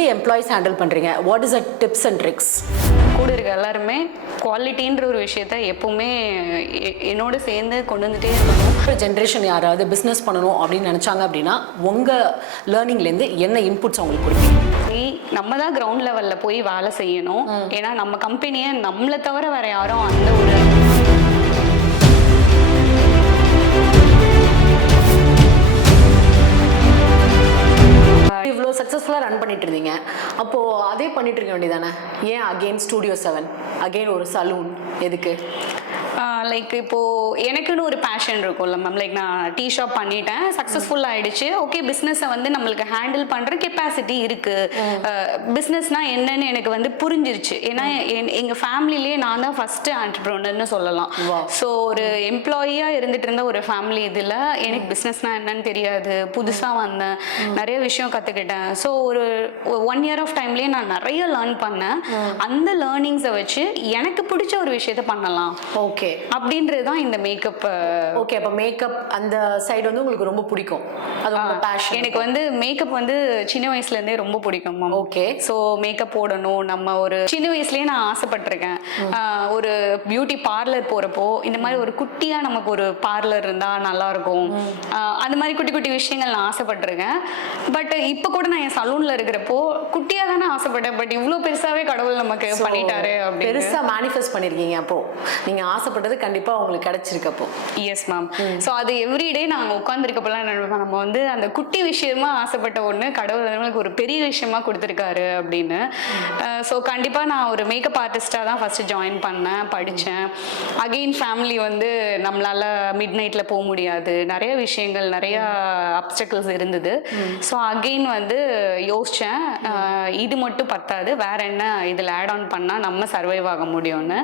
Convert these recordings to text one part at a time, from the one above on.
எப்படி employees handle பண்ணுறீங்க? What is a tips and tricks? கூட இருக்க எல்லாருமே குவாலிட்டின்ற ஒரு விஷயத்த எப்பவுமே என்னோட சேர்ந்து கொண்டு வந்துட்டே இருக்கணும். ஒரு ஜென்ரேஷன் யாராவது பிஸ்னஸ் பண்ணணும் அப்படின்னு நினச்சாங்க அப்படின்னா உங்கள் லேர்னிங்லேருந்து என்ன இன்புட்ஸ் அவங்களுக்கு கொடுப்பீங்க? நம்ம தான் கிரவுண்ட் லெவலில் போய் வேலை செய்யணும். ஏன்னா நம்ம கம்பெனியை நம்மளை தவிர வேற யாரும் அந்த ஒரு இவ்வளோ சக்ஸஸ்ஃபுல்லாக ரன் பண்ணிட்டு இருந்தீங்க, அப்போது அதே பண்ணிட்டு இருக்க வேண்டியதானே? ஏன் அகெயின் ஸ்டூடியோ 7, அகெயின் ஒரு சலூன் எதுக்கு? லைக் இப்போது எனக்குன்னு ஒரு பேஷன் இருக்கும்ல மேம். லைக் நான் டீ ஷாப் பண்ணிட்டேன், சக்ஸஸ்ஃபுல் ஆகிடுச்சு. ஓகே, பிஸ்னஸை வந்து நம்மளுக்கு ஹேண்டில் பண்ணுற கெப்பாசிட்டி இருக்குது. பிஸ்னஸ்னால் என்னன்னு எனக்கு வந்து புரிஞ்சிருச்சு. ஏன்னா எங்கள் ஃபேமிலிலேயே நான் தான் ஃபஸ்ட்டு ஆண்டர்ப்ரனர்னு சொல்லலாம். ஸோ ஒரு எம்ப்ளாயியாக இருந்துட்டு இருந்த ஒரு ஃபேமிலி இதில் எனக்கு பிஸ்னஸ்னால் என்னன்னு தெரியாது. புதுசாக வந்தேன், நிறைய விஷயம் கற்றுக்கிட்டேன். ஸோ ஒரு 1 இயர் ஆஃப் டைம்லேயே நான் நிறைய லேர்ன் பண்ணேன். அந்த லேர்னிங்ஸை வச்சு எனக்கு பிடிச்ச ஒரு விஷயத்த பண்ணலாம். ஓகே, அப்படின்றது தான் இந்த மேக்கப். ஓகே, அப்போ மேக்கப் அந்த சைடு வந்து உங்களுக்கு ரொம்ப பிடிக்கும், அது உங்க பேஷன். எனக்கு வந்து மேக்கப் வந்து சின்ன வயசுலேருந்தே ரொம்ப பிடிக்கும் மேம். ஓகே, ஸோ மேக்கப் போடணும். நம்ம ஒரு சின்ன வயசுலேயே நான் ஆசைப்பட்டிருக்கேன். ஒரு பியூட்டி பார்லர் போகிறப்போ இந்த மாதிரி ஒரு குட்டியாக நமக்கு ஒரு பார்லர் இருந்தால் நல்லாயிருக்கும். அந்த மாதிரி குட்டி குட்டி விஷயங்கள் நான் ஆசைப்பட்டிருக்கேன். பட் இப்போ கூட நான் என் சலூனில் இருக்கிறப்போ குட்டியாக தானே ஆசைப்பட்டேன். பட் இவ்வளோ பெருசாகவே கடவுள் நமக்கு பண்ணிட்டாரு. அப்படி பெருசாக மேனிஃபெஸ்ட் பண்ணியிருக்கீங்க. அப்போது நீங்கள் ஆசைப்பட்டது கண்டிப்பாக உங்களுக்கு கிடைச்சிருக்கப்போ. Yes ma'am. ஸோ அது எவ்ரிடே நாங்கள் உட்காந்துருக்கப்பெல்லாம் நினைப்போம், நம்ம வந்து அந்த குட்டி விஷயமா ஆசைப்பட்ட ஒன்று கடவுள் நம்மளுக்கு ஒரு பெரிய விஷயமா கொடுத்துருக்காரு அப்படின்னு. ஸோ கண்டிப்பாக நான் ஒரு மேக்கப் ஆர்டிஸ்டாக தான் ஃபஸ்ட்டு ஜாயின் பண்ணேன், படித்தேன். அகெயின் ஃபேமிலி வந்து நம்மளால் மிட் நைட்டில் போக முடியாது, நிறைய விஷயங்கள், நிறையா அப்டக்கிள்ஸ் இருந்தது. ஸோ அகெயின் வந்து யோசித்தேன், இது மட்டும் பத்தாது, வேற என்ன இதில் ஆட் ஆன் பண்ணால் நம்ம சர்வைவ் ஆக முடியும்னு.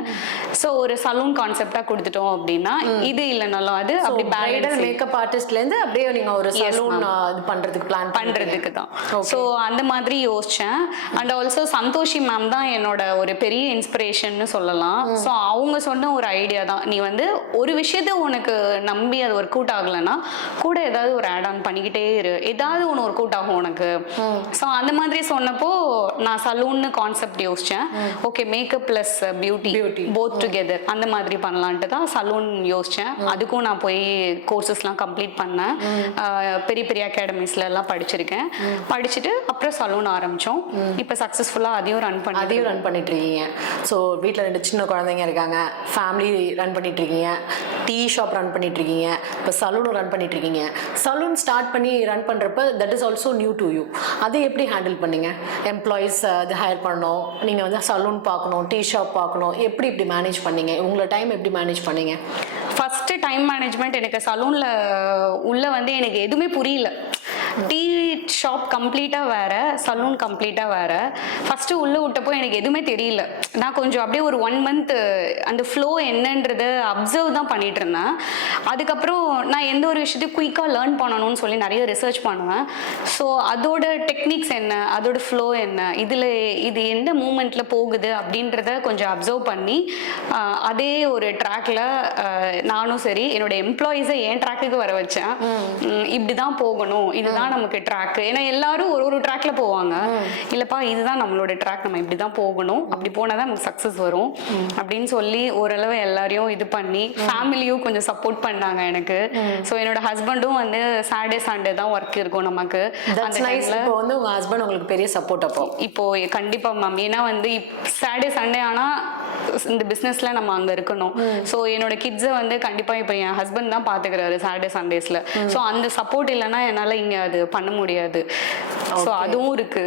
ஸோ ஒரு சலூன் கான்செப்டா கொடுத்துட்டோம் அப்படின்னா இது இல்லைனாலும் அது அப்படி பிரைடல் மேக்கப் ஆர்டிஸ்ட்ல இருந்து அப்படியே நீங்க ஒரு சலூன் இது பண்றதுக்கு பிளான் பண்றதுக்கு தான். ஸோ அந்த மாதிரி யோசிச்சேன். அண்ட் ஆல்சோ சந்தோஷி மேம் தான் என்னோட ஒரு பெரிய இன்ஸ்பிரேஷன்னு சொல்லலாம். ஸோ அவங்க சொன்ன ஒரு ஐடியா தான், நீ வந்து ஒரு விஷயத்த உனக்கு நம்பி அது ஒர்க் அவுட் ஆகலைன்னா கூட ஏதாவது ஒரு ஆட் ஆன் பண்ணிக்கிட்டே இரு, ஏதாவது ஒன்று ஒர்க் அவுட் ஆகும் உனக்கு. ஸோ அந்த மாதிரி சொன்னப்போ நான் சலூன்னு கான்செப்ட் யோசிச்சேன். Okay, makeup plus beauty both together அந்த மாதிரி பண்ணலான்ட்டு தான் சலூன் யோசித்தேன். அதுக்கும் நான் போய் கோர்சஸ்லாம் கம்ப்ளீட் பண்ணேன். பெரிய பெரிய அகாடமிஸ்ல எல்லாம் படிச்சிருக்கேன். படிச்சுட்டு அப்புறம் சலூன் ஆரம்பித்தோம். இப்போ சக்ஸஸ்ஃபுல்லாக அதையும் ரன் பண்ணிட்டு இருக்கீங்க. ஸோ வீட்டில் 2 சின்ன குழந்தைங்க இருக்காங்க, ஃபேமிலி ரன் பண்ணிட்டு இருக்கீங்க, டீ ஷாப் ரன் பண்ணிட்டு இருக்கீங்க, இப்போ சலூனும் ரன் பண்ணிட்டு இருக்கீங்க. சலூன் ஸ்டார்ட் பண்ணி ரன் பண்ணுறப்ப that is also new to you. அதை எப்படி ஹேண்டில் பண்ணீங்க? எம்ப்ளாயிஸ் அது ஹையர் பண்ணணும், நீங்கள் வந்து சலூன் பார்க்கணும், டீ ஷாப் பார்க்கணும், எப்படி இப்படி மேனேஜ் பண்ணீங்க? உங்களை டைம் எப்படி மேனேஜ் பண்ணீங்க? ஃபர்ஸ்ட் டைம் மேனேஜ்மெண்ட் எனக்கு சலூன்ல உள்ள வந்து எனக்கு எதுவுமே புரியல. டீ ஷாப் கம்ப்ளீட்டாக வேறு, சலூன் கம்ப்ளீட்டாக வேறு. ஃபஸ்ட்டு உள்ளே விட்டப்போ எனக்கு எதுவுமே தெரியல. நான் கொஞ்சம் அப்படியே ஒரு 1 மந்த் அந்த ஃப்ளோ என்னன்றதை அப்சர்வ் தான் பண்ணிகிட்டு இருந்தேன். அதுக்கப்புறம் நான் எந்த ஒரு விஷயத்தையும் குயிக்காக லேர்ன் பண்ணணும்னு சொல்லி நிறைய ரிசர்ச் பண்ணுவேன். ஸோ அதோட டெக்னிக்ஸ் என்ன, அதோட ஃப்ளோ என்ன, இது எந்த மூமெண்ட்டில் போகுது அப்படின்றத கொஞ்சம் அப்சர்வ் பண்ணி அதே ஒரு ட்ராக்ல நானும் சரி என்னோட எம்ப்ளாயீஸை என் ட்ராக்குக்கு வர வச்சேன். இப்படி தான் போகணும், இதுதான் நமக்கு ட்ராக். ஏன்னா எல்லாரும் ஒரு ட்ராக்ல போவாங்க, இல்லப்பா இதுதான் நம்மளோட ட்ராக், நம்ம இப்படிதான் போகணும், அப்படி போனாதான் நமக்கு சக்சஸ் வரும் அப்படின்னு சொல்லி ஓரளவு எல்லாரையும் இது பண்ணி ஃபேமிலியும் கொஞ்சம் சப்போர்ட் பண்ணாங்க எனக்கு. ஸோ என்னோட ஹஸ்பண்டும் வந்து சாட்டர்டே சண்டே தான் ஒர்க் இருக்கும் நமக்கு. அந்த டைம்ல வந்து உங்க ஹஸ்பண்ட் உங்களுக்கு பெரிய சப்போர்ட். அப்போ இப்போ கண்டிப்பா மேம், ஏன்னா வந்து சாட்டர்டே சண்டே ஆனா இந்த பிஸ்னஸ்ல நம்ம அங்க இருக்கணும். ஸோ என்னோட கிட்ஸை வந்து கண்டிப்பா இப்போ என் ஹஸ்பண்ட் தான் பாத்துக்கிறாரு சாட்டர்டே சண்டேஸ்ல. ஸோ அந்த சப்போர்ட் இல்லைன்னா என்னால இங்க அது பண்ண முடியாது. ஸோ அதுவும் இருக்கு.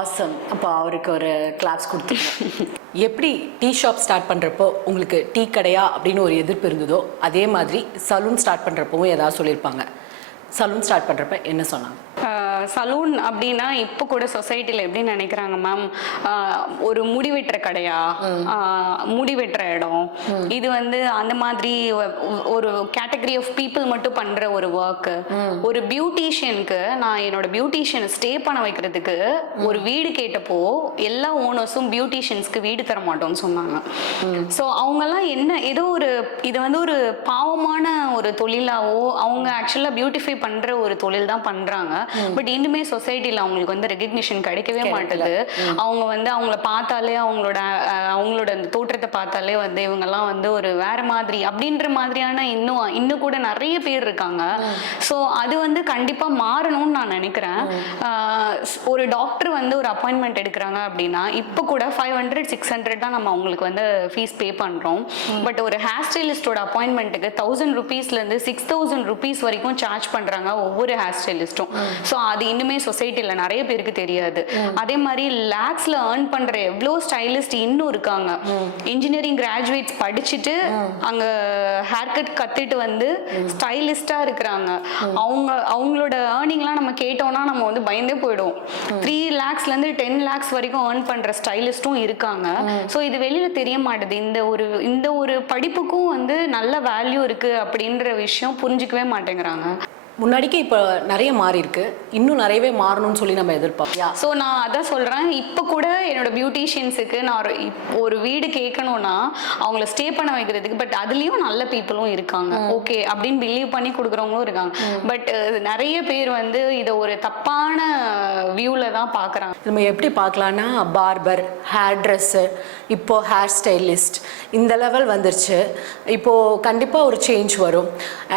ஆசம். அப்போ அவருக்கு ஒரு கிளாப்ஸ் கொடுத்துருங்க. எப்படி டீ ஷாப் ஸ்டார்ட் பண்ணுறப்போ உங்களுக்கு டீ கடையா அப்படின்னு ஒரு எதிர்ப்பு இருந்ததோ அதே மாதிரி சலூன் ஸ்டார்ட் பண்ணுறப்பவும் ஏதாவது சொல்லியிருப்பாங்க. சலூன் ஸ்டார்ட் பண்ணுறப்ப என்ன சொன்னாங்க? சலூன் அப்படின்னா இப்போ கூட சொசைட்டியில் எப்படி நினைக்கிறாங்க மேம், ஒரு முடி வெட்டுற கடையா, முடி வெட்டுற இடம், இது வந்து அந்த மாதிரி ஒரு கேட்டகரி ஆஃப் பீப்புள் மட்டும் பண்ற ஒரு ஒர்க். ஒரு பியூட்டிஷியனுக்கு நான் என்னோட பியூட்டிஷியனை ஸ்டே பண்ண வைக்கிறதுக்கு ஒரு வீடு கேட்டப்போ எல்லா ஓனர்ஸும் பியூட்டிஷியன்ஸ்க்கு வீடு தர மாட்டோம்னு சொன்னாங்க. ஸோ அவங்கெல்லாம் என்ன ஏதோ ஒரு இதை வந்து ஒரு பாவமான ஒரு தொழிலாவோ, அவங்க ஆக்சுவலாக பியூட்டிஃபை பண்ற ஒரு தொழில் தான் பண்றாங்க. பட் இன்னுமே சொசைட்டில அவங்களுக்கு வந்து ரெகக்னிஷன் கிடைக்கவே மாட்டுது. அவங்க வந்து அவங்கள பார்த்தாலே அவங்களோட அந்த தோற்றத்தை பார்த்தாலே வந்து இவங்கெல்லாம் வந்து ஒரு வேற மாதிரி அப்படின்ற மாதிரியான இன்னும் கூட நிறைய பேர் இருக்காங்க. ஸோ அது வந்து கண்டிப்பா மாறணும்னு நான் நினைக்கிறேன். ஒரு டாக்டர் வந்து ஒரு அப்பாயின்மெண்ட் எடுக்கிறாங்க அப்படின்னா இப்போ கூட 500-600 தான் நம்ம அவங்களுக்கு வந்து ஃபீஸ் பே பண்றோம். பட் ஒரு ஹேர் ஸ்டைலிஸ்டோட அப்பாயின்மெண்ட்டுக்கு 1000 rupeesலேருந்து 6000 rupees வரைக்கும் சார்ஜ் பண்றாங்க ஒவ்வொரு ஹேர் ஸ்டைலிஸ்டும். ஸோ அது இன்னுமே சொசைட்டில நிறைய பேருக்கு தெரியாது. அதே மாதிரி லேக்ஸ்ல ஏர்ன் பண்ற எவ்வளோ ஸ்டைலிஸ்ட் இன்னும் இருக்காங்க. இன்ஜினியரிங் கிராஜுவேட்ஸ் படிச்சுட்டு அங்க ஹேர் கட் கத்துட்டு வந்து ஸ்டைலிஸ்டா இருக்கிறாங்க. அவங்களோட ஏர்னிங்லாம் நம்ம கேட்டோம்னா நம்ம வந்து பயந்தே போயிடுவோம். 3 lakhsலேருந்து 10 lakhs வரைக்கும் ஏர்ன் பண்ற ஸ்டைலிஸ்டும் இருக்காங்க. ஸோ இது வெளியில தெரிய மாட்டுது. இந்த ஒரு படிப்புக்கும் வந்து நல்ல வேல்யூ இருக்கு அப்படின்ற விஷயம் புரிஞ்சுக்கவே மாட்டேங்கிறாங்க. முன்னாடிக்கு இப்போ நிறைய மாறி இருக்கு, இன்னும் நிறையவே மாறணும்னு சொல்லி நம்ம எதிர்பார்ப்போம். ஸோ நான் அதான் சொல்றேன், இப்போ கூட என்னோட பியூட்டிஷியன்ஸுக்கு நான் ஒரு வீடு கேட்கணும்னா அவங்கள ஸ்டே பண்ண வைக்கிறதுக்கு, பட் அதுலயும் நல்ல பீப்புளும் இருக்காங்க, ஓகே அப்படின்னு பிலீவ் பண்ணி கொடுக்குறவங்களும் இருக்காங்க. பட் நிறைய பேர் வந்து இதை ஒரு தப்பான வியூல தான் பார்க்குறாங்க. நம்ம எப்படி பார்க்கலான்னா, பார்பர், ஹேர் ட்ரெஸ்ஸர், இப்போ ஹேர் ஸ்டைலிஸ்ட், இந்த லெவல் வந்துருச்சு. இப்போ கண்டிப்பாக ஒரு சேஞ்ச் வரும்.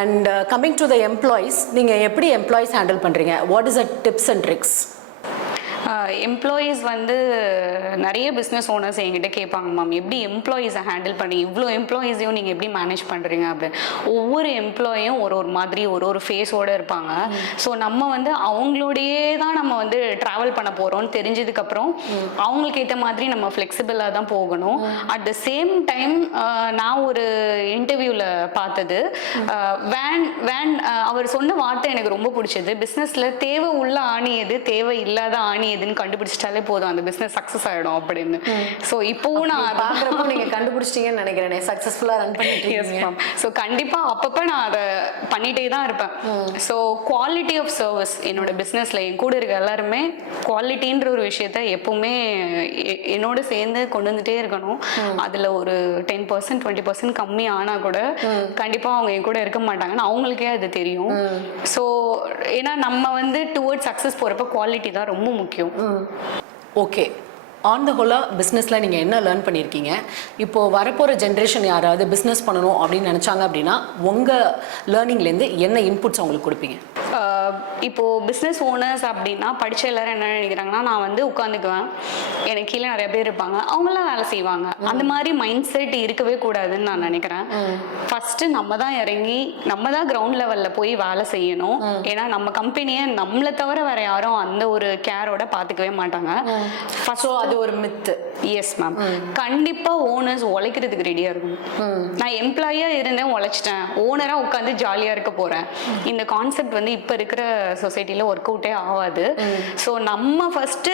And coming to the employees, நீங்கள் எப்படி எம்ப்ளாயிஸ் ஹேண்டில் பண்ணுறீங்க? What is a tips and tricks? Employees வந்து நிறைய பிஸ்னஸ் ஓனர்ஸ் என்கிட்ட கேட்பாங்க, மேம் எப்படி எம்ப்ளாயீஸை ஹேண்டில் பண்ணி இவ்வளோ எம்ப்ளாயீஸையும் நீங்கள் எப்படி மேனேஜ் பண்ணுறீங்க அப்படின்னு. ஒவ்வொரு எம்ப்ளாயும் ஒரு மாதிரி ஒரு ஃபேஸோடு இருப்பாங்க. ஸோ நம்ம வந்து அவங்களோடையே தான் நம்ம வந்து ட்ராவல் பண்ண போகிறோம்னு தெரிஞ்சதுக்கப்புறம் அவங்களுக்கு ஏற்ற மாதிரி நம்ம ஃப்ளெக்சிபிளாக தான் போகணும். அட் த சேம் டைம் நான் ஒரு இன்டர்வியூவில் பார்த்தது, அவர் சொன்ன வார்த்தை எனக்கு ரொம்ப பிடிச்சது. பிஸ்னஸில் தேவை உள்ள ஆணி எது, தேவை இல்லாத ஆணி எதுன்னு கண்டுபிடிச்சிட்டாலே போதும், அந்த பிசினஸ் சக்சஸ் ஆயிடும் அப்படின்னு. சோ இப்போவும் நான் பாக்குறப்போ நீங்க கண்டுபிடிச்சிட்டீங்கன்னு நினைக்கிறேன், சக்சஸ்ஃபுல்லா ரன் பண்ணிட்டு இருக்கீங்க. சோ கண்டிப்பா அப்பப்ப நான் அதை பண்ணிட்டே தான் இருப்பேன். சோ குவாலிட்டி ஆஃப் சர்வீஸ் என்னோட பிசினஸ்ல என் கூட இருக்க எல்லாருமே குவாலிட்டின்ற ஒரு விஷயத்த எப்பவுமே என்னோட சேர்ந்து கொண்டு வந்துட்டே இருக்கணும். அதுல ஒரு 10% 20% கம்மி ஆனா கூட கண்டிப்பா அவங்க என் கூட இருக்க மாட்டாங்கன்னு அவங்களுக்கே அது தெரியும். சோ ஏன்னா நம்ம வந்து டுவர்ட்ஸ் சக்சஸ் போறப்ப குவாலிட்டி தான் ரொம்ப முக்கியம். ஓகே, ஆன் த ஹோலாக பிஸ்னஸில் நீங்கள் என்ன லேர்ன் பண்ணியிருக்கீங்க? இப்போது வரப்போகிற ஜென்ரேஷன் யாராவது பிஸ்னஸ் பண்ணணும் அப்படின்னு நினச்சாங்க அப்படின்னா உங்கள் லேர்னிங்லேருந்து என்ன இன்புட்ஸ் அவங்களுக்கு கொடுப்பீங்க? இப்போது பிஸ்னஸ் ஓனர்ஸ் அப்படின்னா படித்த எல்லாரும் என்ன நினைக்கிறாங்கன்னா, நான் வந்து உட்காந்துக்குவேன், எனக்கு கீழே நிறைய பேர் இருப்பாங்க, அவங்களாம் வேலை செய்வாங்க, அந்த மாதிரி மைண்ட் செட் இருக்கவே கூடாதுன்னு நான் நினைக்கிறேன். ஃபஸ்ட்டு நம்ம தான் இறங்கி நம்ம தான் கிரவுண்ட் லெவலில் போய் வேலை செய்யணும். ஏன்னா நம்ம கம்பெனியை நம்மளை தவிர வேற யாரும் அந்த ஒரு கேரோட பார்த்துக்கவே மாட்டாங்க. ஃபர்ஸ்ட் அது ஒரு மித்து. எஸ் மேம், கண்டிப்பாக ஓனர்ஸ் உழைக்கிறதுக்கு ரெடியாக இருக்கும். நான் எம்ப்ளாயியாக இருந்தேன், உழைச்சிட்டேன், ஓனராக உட்காந்து ஜாலியாக இருக்க போகிறேன், இந்த கான்செப்ட் வந்து இப்போ இருக்கிற சொசைட்டில ஒர்க் அவுட்டே ஆகாது. ஸோ நம்ம ஃபர்ஸ்ட்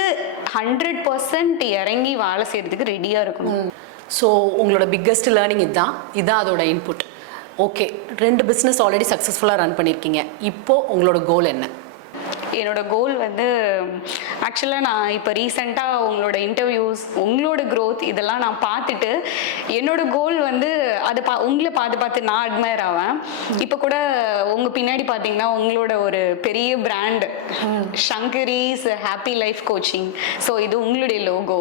100% இறங்கி வேலை செய்யறதுக்கு ரெடியா இருக்கணும். ஸோ உங்களோட பிக்கஸ்ட் லேர்னிங் இதான் அதோட இன்புட். ஓகே, 2 பிஸ்னஸ் ஆல்ரெடி சக்ஸஸ்ஃபுல்லாக ரன் பண்ணியிருக்கீங்க, இப்போ உங்களோட கோல் என்ன? என்னோட கோல் வந்து ஆக்சுவலாக நான் இப்போ ரீசெண்டாக உங்களோட இன்டர்வியூஸ், உங்களோட க்ரோத் இதெல்லாம் நான் பார்த்துட்டு என்னோட கோல் வந்து அதை உங்களை பார்த்து நான் அட்மையர் ஆவேன். இப்போ கூட உங்கள் பின்னாடி பார்த்தீங்கன்னா உங்களோட ஒரு பெரிய brand Shankari's happy life coaching, so இது உங்களுடைய லோகோ.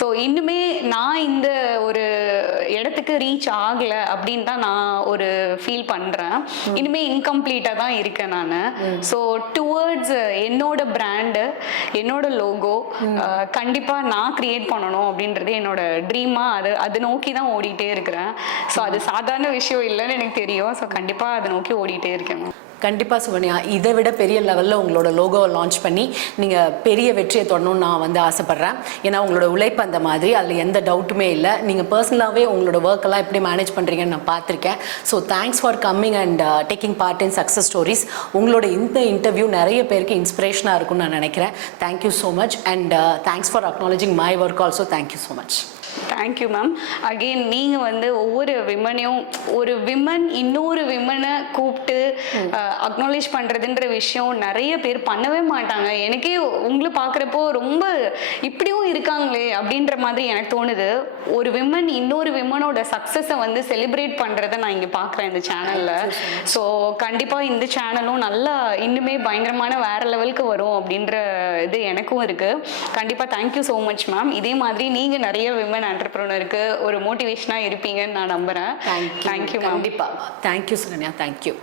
ஸோ இன்னுமே நான் இந்த ஒரு இடத்துக்கு ரீச் ஆகலை அப்படின்னு தான் நான் ஒரு ஃபீல் பண்ணுறேன். இனிமேல் இன்கம்ப்ளீட்டாக தான் இருக்கேன் நான். ஸோ டுவர்ட்ஸ் என்னோட பிராண்டு, என்னோட லோகோ கண்டிப்பா நான் கிரியேட் பண்ணணும் அப்படின்றது என்னோட ட்ரீமா. அது நோக்கி தான் ஓடிட்டே இருக்கிறேன். ஸோ அது சாதாரண விஷயம் இல்லைன்னு எனக்கு தெரியும். ஸோ கண்டிப்பா அதை நோக்கி ஓடிட்டே இருக்கேன். கண்டிப்பாக சுகன்யா, இதை விட பெரிய லெவலில் உங்களோட லோகோவை லான்ச் பண்ணி நீங்கள் பெரிய வெற்றியை தொடணும்னு நான் வந்து ஆசைப்பட்றேன். ஏன்னா உங்களோட உழைப்பு அந்த மாதிரி, அதில் எந்த டவுட்டுமே இல்லை. நீங்கள் பர்சனலாகவே உங்களோட ஒர்க்கெல்லாம் எப்படி மேனேஜ் பண்ணுறீங்கன்னு நான் பார்த்துருக்கேன். So thanks for coming and taking part in success stories. உங்களோட இந்த இன்டர்வியூ நிறைய பேருக்கு இன்ஸ்பிரேஷனாக இருக்கும்னு நான் நினைக்கிறேன். Thank you so much and thanks for acknowledging my work also. Thank you so much. Thank you ma'am. Again நீங்கள் வந்து ஒவ்வொரு விமனையும், ஒரு விமன் இன்னொரு விமனை கூப்பிட்டு அக்னாலேஜ் பண்ணுறதுன்ற விஷயம் நிறைய பேர் பண்ணவே மாட்டாங்க. எனக்கே உங்களை பார்க்குறப்போ ரொம்ப இப்படியும் இருக்காங்களே அப்படின்ற மாதிரி எனக்கு தோணுது. ஒரு விமன் இன்னொரு விமனோட சக்ஸஸை வந்து செலிப்ரேட் பண்ணுறதை நான் இங்கே பார்க்குறேன் இந்த சேனலில். ஸோ கண்டிப்பாக இந்த சேனலும் நல்லா இன்னுமே பயங்கரமான வேற லெவலுக்கு வரும் அப்படின்ற இது எனக்கும் இருக்குது. கண்டிப்பாக தேங்க்யூ ஸோ மச் மேம். இதே மாதிரி நீங்கள் நிறைய விமன் என்டர்பிரனருக்கு ஒரு மோட்டிவேஷனாக இருப்பீங்கன்னு நான் நம்புகிறேன். Thank you ma'am. கண்டிப்பாக தேங்க்யூ சுகன்யா, தேங்க்யூ.